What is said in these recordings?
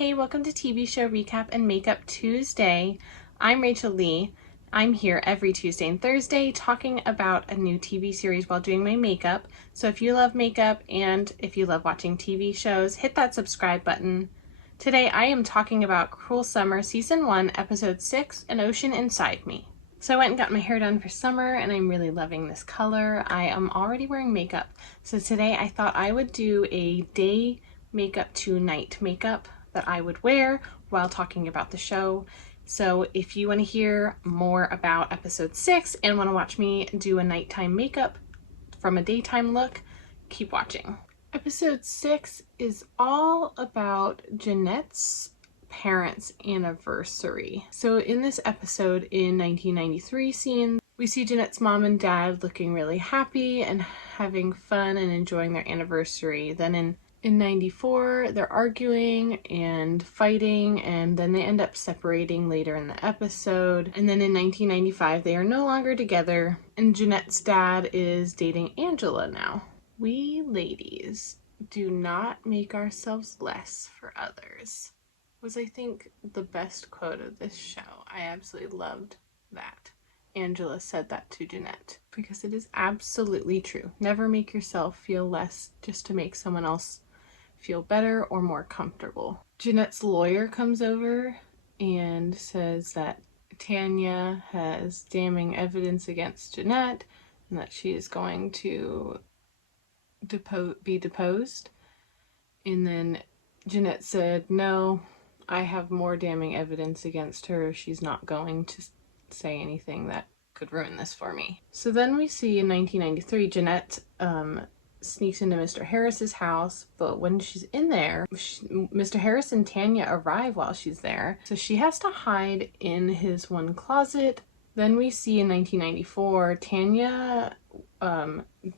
Hey, welcome to TV Show Recap and Makeup Tuesday. I'm Rachel Lee. I'm here every Tuesday and Thursday talking about a new TV series while doing my makeup. So if you love makeup and if you love watching TV shows, hit that subscribe button. Today I am talking about Cruel Summer Season 1, Episode 6, An Ocean Inside Me. So I went and got my hair done for summer and I'm really loving this color. I am already wearing makeup. So today I thought I would do a day makeup to night makeup that I would wear while talking about the show. So if you want to hear more about episode 6 and want to watch me do a nighttime makeup from a daytime look, keep watching. Episode 6 is all about Jeannette's parents' anniversary. So in this episode in 1993 scene, we see Jeannette's mom and dad looking really happy and having fun and enjoying their anniversary. Then in 94, they're arguing and fighting, and then they end up separating later in the episode. And then in 1995, they are no longer together, and Jeannette's dad is dating Angela now. We ladies do not make ourselves less for others was, I think, the best quote of this show. I absolutely loved that. Angela said that to Jeannette because it is absolutely true. Never make yourself feel less just to make someone else feel better or more comfortable. Jeannette's lawyer comes over and says that Tanya has damning evidence against Jeannette and that she is going to be deposed. And then Jeannette said, no, I have more damning evidence against her. She's not going to say anything that could ruin this for me. So then we see in 1993, Jeannette sneaks into Mr. Harris's house, but when she's in there, Mr. Harris and Tanya arrive while she's there, so she has to hide in his one closet. Then we see in 1994, Tanya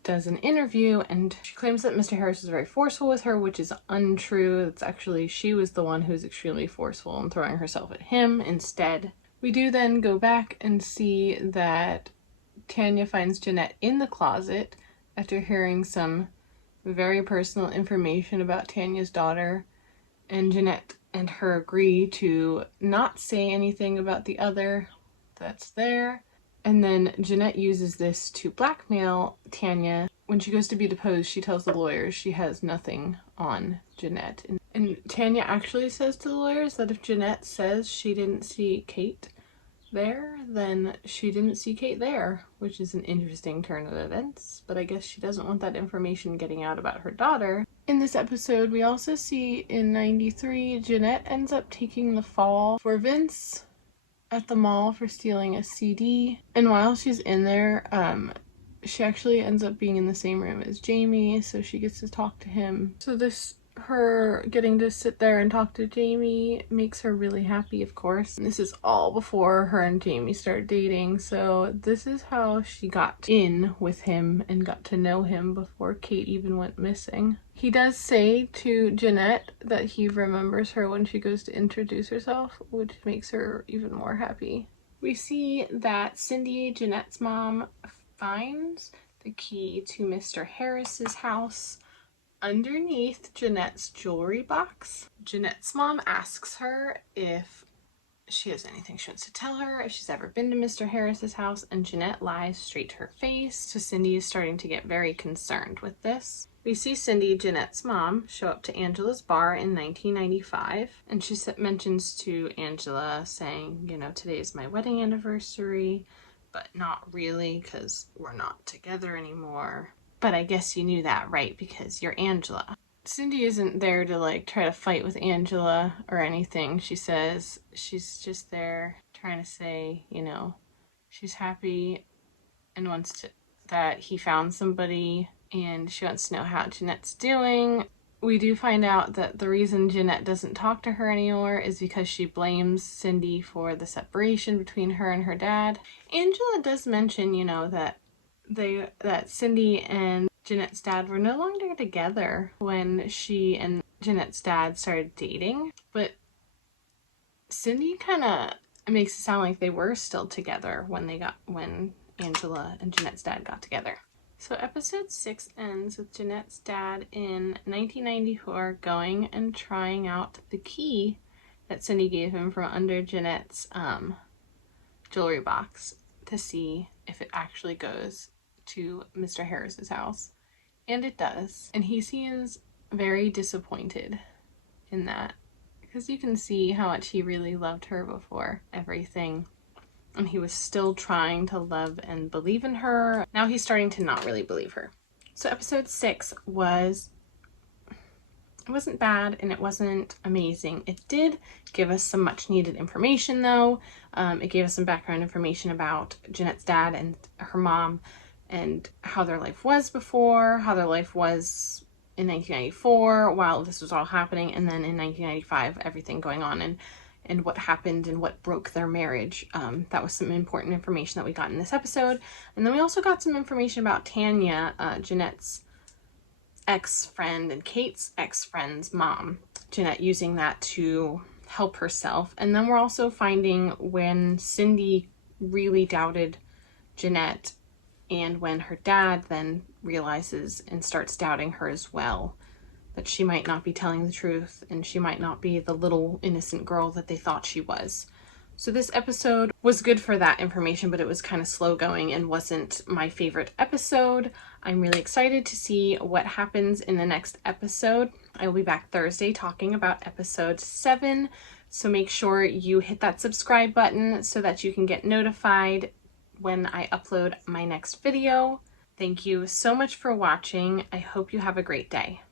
does an interview and she claims that Mr. Harris was very forceful with her, which is untrue. It's actually she was the one who's extremely forceful and throwing herself at him instead. We do then go back and see that Tanya finds Jeannette in the closet after hearing some very personal information about Tanya's daughter, and Jeannette and her agree to not say anything about the other that's there. And then Jeannette uses this to blackmail Tanya. When she goes to be deposed, she tells the lawyers she has nothing on Jeannette. And Tanya actually says to the lawyers that if Jeannette says she didn't see Kate there, then she didn't see Kate there, which is an interesting turn of events, but I guess she doesn't want that information getting out about her daughter. In this episode, we also see in 93, Jeannette ends up taking the fall for Vince at the mall for stealing a CD, and while she's in there, she actually ends up being in the same room as Jamie, so she gets to talk to him. So her getting to sit there and talk to Jamie makes her really happy, of course. And this is all before her and Jamie start dating, so this is how she got in with him and got to know him before Kate even went missing. He does say to Jeannette that he remembers her when she goes to introduce herself, which makes her even more happy. We see that Cindy, Jeannette's mom, finds the key to Mr. Harris's house underneath Jeannette's jewelry box. Jeannette's mom asks her if she has anything she wants to tell her, if she's ever been to Mr. Harris's house, and Jeannette lies straight to her face, so Cindy is starting to get very concerned with this. We see Cindy, Jeannette's mom, show up to Angela's bar in 1995, and she mentions to Angela saying, you know, today is my wedding anniversary, but not really because we're not together anymore. But I guess you knew that, right? Because you're Angela. Cindy isn't there to like try to fight with Angela or anything. She says she's just there trying to say, you know, she's happy and wants that he found somebody, and she wants to know how Jeannette's doing. We do find out that the reason Jeannette doesn't talk to her anymore is because she blames Cindy for the separation between her and her dad. Angela does mention, you know, that Cindy and Jeannette's dad were no longer together when she and Jeannette's dad started dating, but Cindy kind of makes it sound like they were still together when Angela and Jeannette's dad got together. So episode 6 ends with Jeannette's dad in 1994 going and trying out the key that Cindy gave him from under Jeannette's jewelry box to see if it actually goes to Mr. Harris's house. And it does. And he seems very disappointed in that, because you can see how much he really loved her before everything. And he was still trying to love and believe in her. Now he's starting to not really believe her. So episode 6 it wasn't bad and it wasn't amazing. It did give us some much needed information though. It gave us some background information about Jeannette's dad and her mom and how their life was before, how their life was in 1994 while this was all happening, and then in 1995 everything going on and what happened and what broke their marriage. That was some important information that we got in this episode. And then we also got some information about Tanya, Jeannette's ex-friend and Kate's ex-friend's mom. Jeannette using that to help herself. And then we're also finding when Cindy really doubted Jeannette and when her dad then realizes and starts doubting her as well, that she might not be telling the truth and she might not be the little innocent girl that they thought she was. So this episode was good for that information, but it was kind of slow going and wasn't my favorite episode. I'm really excited to see what happens in the next episode. I will be back Thursday talking about episode 7. So make sure you hit that subscribe button so that you can get notified when I upload my next video. Thank you so much for watching. I hope you have a great day.